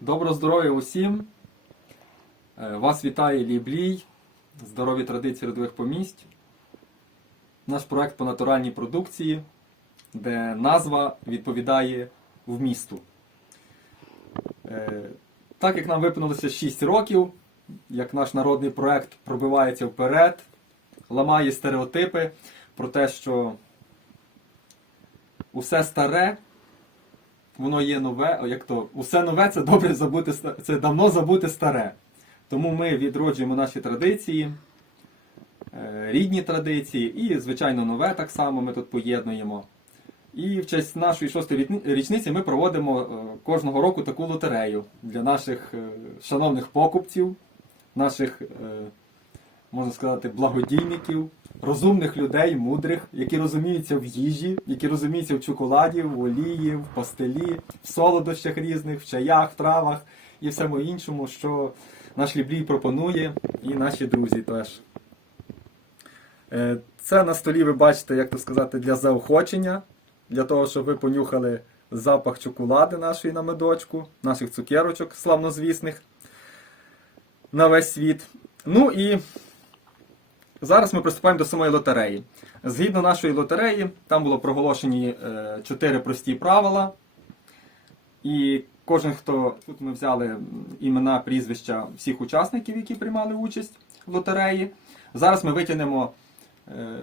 Доброго здоров'я усім! Е, Вас вітає Ліблій, здорові традиції родових помість. Наш проект по натуральній продукції, де назва відповідає вмісту. Е, Так як нам виповнилося 6 років, як наш народний проект пробивається вперед, ламає стереотипи про те, що усе старе воно є нове, як то усе нове це добре забути це давно забути старе. Тому ми відроджуємо наші традиції, е, рідні традиції і, звичайно, нове так само ми тут поєднуємо. І в честь нашої шостої річниці ми проводимо е, кожного року таку лотерею для наших е, шановних покупців, наших, можна сказати, благодійників, розумних людей, мудрих, які розуміються в їжі, які розуміються в чоколаді, в олії, в пастилі, в солодощах різних, в чаях, в травах і всьому іншому, що наш ліблій пропонує, і наші друзі теж. Е, Це на столі ви бачите, як то сказати, для заохочення, для того, щоб ви понюхали запах чоколади нашої на медочку, наших цукерочок славнозвісних на весь світ. Ну і зараз ми приступаємо до самої лотереї. Згідно нашої лотереї, там було проголошені е, чотири прості правила. І кожен, хто тут ми взяли імена, прізвища всіх учасників, які приймали участь в лотереї. Зараз ми витягнемо е,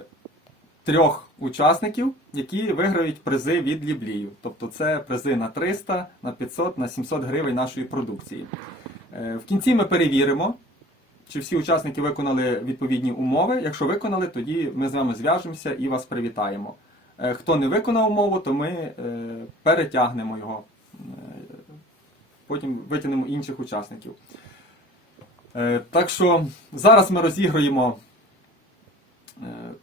трьох учасників, які виграють призи від Ліблію. Тобто це призи на 300, на 500, на 700 гривень нашої продукції. Е, в кінці ми перевіримо, чи всі учасники виконали відповідні умови. Якщо виконали, тоді ми з вами зв'яжемося і вас привітаємо. Е, Хто не виконав умову, то ми е, перетягнемо його. Е, Потім витягнемо інших учасників. Так що зараз ми розіграємо.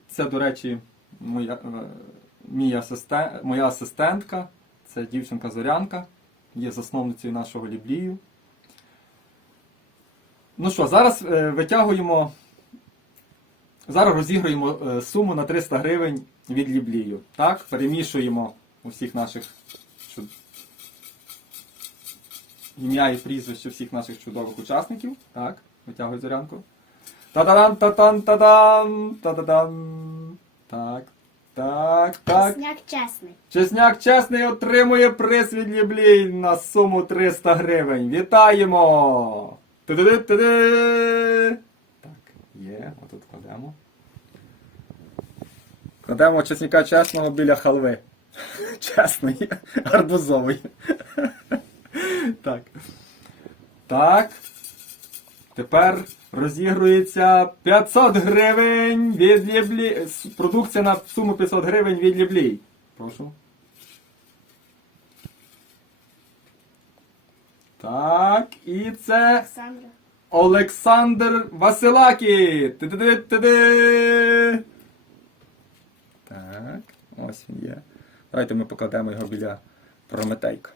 Це, до речі, моя, мій асистен, моя асистентка. Це дівчинка Зорянка, є засновницею нашого ліблію. Ну що, зараз е, витягуємо. Зараз розіграємо е, суму на 300 гривень від ліблію. Так, перемішуємо усіх наших чуд- ім'я і прізвище всіх наших чудових учасників. Так, витягуй зорянку. Та-да-дан, та-тан, та-дан, та-да-дан. Так, так, так. Сняк чесний. Чесняк чесний отримує приз від Ліблій на суму 300 гривень. Вітаємо! Ти-ди-ди-ти-ди! Так, є, отут кладемо. Кладемо чесняка чесного біля халви. Чесної, гарбузової. Так. Так. Тепер розігрується 500 гривень від Ліблі. Продукція на суму 500 гривень від Ліблій. Прошу. Так, і це Олександра. Олександр Василакі. Ти-ти-ти-ти-ти. Так, ось він є. Давайте ми покладемо його біля Прометейка.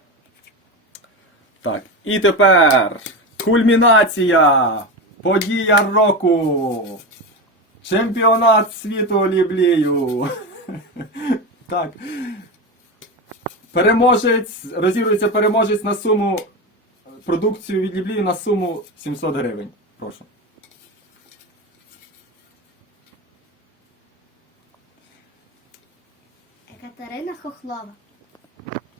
Так, і тепер кульмінація! Подія року! Чемпіонат світу ліблію! Так. Переможець, розігрується переможець на суму продукцію від ліблію на суму 700 гривень. Прошу. Катерина Хохлова.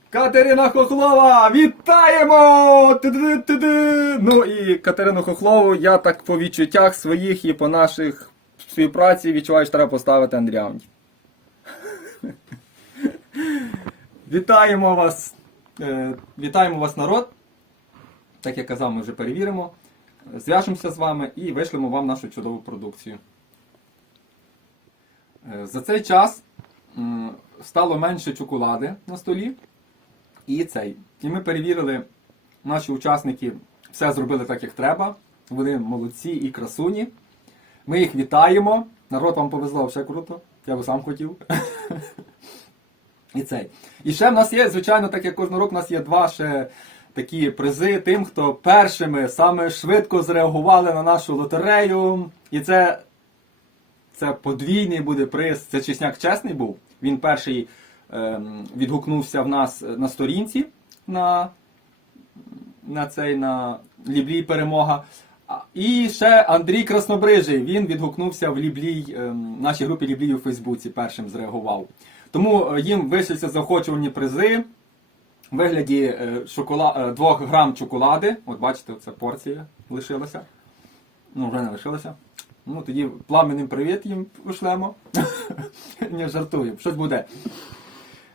Катерина Хохлова! Вітаємо! Ти-ди-ди-ти-ди! Ну і Катерину Хохлову я так по відчуттях своїх і по наших співпраці відчуваю, що треба поставити Андріаунд. Вітаємо вас! Е, Вітаємо вас, народ! Як казав, ми вже перевіримо. Зв'яжемося з вами і вишлемо вам нашу чудову продукцію. Е, За цей час стало менше чоколади на столі. І цей. І ми перевірили, наші учасники все зробили так, як треба. Вони молодці і красуні. Ми їх вітаємо. Народ вам повезло, все круто. Я би сам хотів. І цей. І ще в нас є, звичайно, так як кожного року, у нас є два ще такі призи тим, хто першими саме швидко зреагували на нашу лотерею. І це, це подвійний буде приз. Це Чесняк чесний був. Він перший ем, відгукнувся в нас на сторінці на на цей на Ліблій перемога. І ще Андрій Краснобрижий. Він відгукнувся в Ліблій, ем, нашій групі Ліблій у Фейсбуці, першим зреагував. Тому е, їм вийшлися заохочувальні призи вигляді е, шокола... е, 2 грам чоколади. От бачите, це порція лишилася. Ну, вже не лишилася. Ну, тоді пламенним привіт їм пошлемо. Не жартую, щось буде.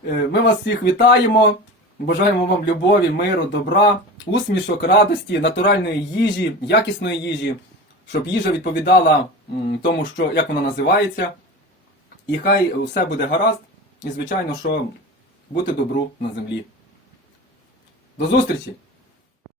Е, Ми вас всіх вітаємо. Бажаємо вам любові, миру, добра, усмішок, радості, натуральної їжі, якісної їжі, щоб їжа відповідала тому, що, як вона називається. І хай все буде гаразд. І, звичайно, що бути добру на землі. До зустрічі!